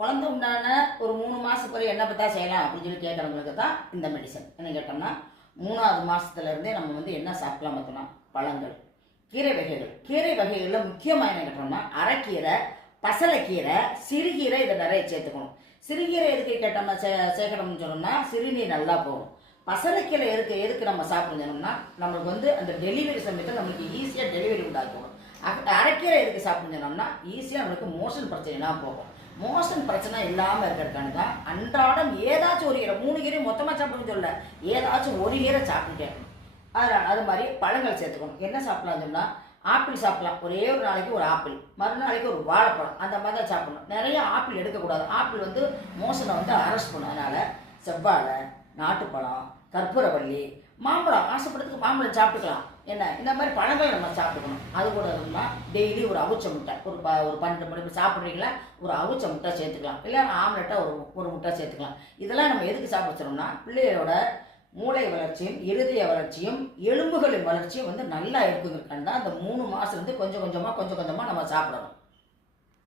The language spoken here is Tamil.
குழந்தை உண்டான ஒரு 3 மாதத்துக்கு வரை என்ன பார்த்தா செய்யலாம் அப்படின்னு சொல்லி கேட்குறவங்களுக்கு தான் இந்த மெடிசன். என்ன கேட்டோம்னா 3வது மாதத்துலேருந்தே நம்ம வந்து என்ன சாப்பிடலாம் பார்த்தோம்னா பழங்கள், கீரை வகைகள். கீரை வகைகளில் முக்கியமாக என்ன கேட்டோம்னா அரைக்கீரை, பசலைக்கீரை, சிறுகீரை இதை நிறைய சேர்த்துக்கணும். சிறுகீரை எதுக்கு கேட்டோம்னா சேர்க்கணும்னு சொன்னோம்னா சிறுநீர் நல்லா போகும். பசலைக்கீரை எதுக்கு நம்ம சாப்பிடணும்னா நம்மளுக்கு வந்து அந்த டெலிவரி சமயத்தில் நம்மளுக்கு ஈஸியாக டெலிவரி உண்டாக்கணும். அரைக்கீரை எதுக்கு சாப்பிடணும்னா ஈஸியாக நம்மளுக்கு மோஷன் பிரச்சனைலாம் போகும். மோஷன் பிரச்சனை இல்லாமல் இருக்கிறதுக்கான தான் அன்றாடம் ஏதாச்சும் ஒரு கீரை, 3 கீரை மொத்தமாக சாப்பிடணும்னு சொல்ல, ஏதாச்சும் ஒரு கீரை சாப்பிட்டு கேட்கணும். அதனால் அது மாதிரி பழங்கள் சேர்த்துக்கணும். என்ன சாப்பிடலாம் சொன்னால் ஆப்பிள் சாப்பிடலாம். ஒரே ஒரு நாளைக்கு ஒரு ஆப்பிள், மறுநாளைக்கு ஒரு வாழைப்பழம், அந்த மாதிரி தான் சாப்பிடணும். நிறைய ஆப்பிள் எடுக்கக்கூடாது. ஆப்பிள் வந்து மோஷனை வந்து அரெஸ்ட் பண்ணும். அதனால் செவ்வாழை, நாட்டுப்பழம், கற்பூரவள்ளி, மாம்பழம், ஆசைப்படுறதுக்கு மாம்பழம் சாப்பிட்டுக்கலாம். என்ன இந்த மாதிரி பழங்கள் நம்ம சாப்பிட்டுக்கணும். அது கூட இருந்தா டெய்லி ஒரு அவிச்ச முட்டை, ஒரு 12 மணி சாப்பிட்றீங்களா, ஒரு அவிச்ச முட்டை சேர்த்துக்கலாம். இல்லை ஆம்லெட்டாக ஒரு முட்டை சேர்த்துக்கலாம். இதெல்லாம் நம்ம எதுக்கு சாப்பிட பிள்ளைகளோட மூளை வளர்ச்சியும் இருதய வளர்ச்சியும் எலும்புகளின் வளர்ச்சியும் வந்து நல்லா இருக்குங்கிறதுக்காக தான் அந்த 3 மாதம் வந்து கொஞ்சம் கொஞ்சமாக நம்ம சாப்பிடணும்.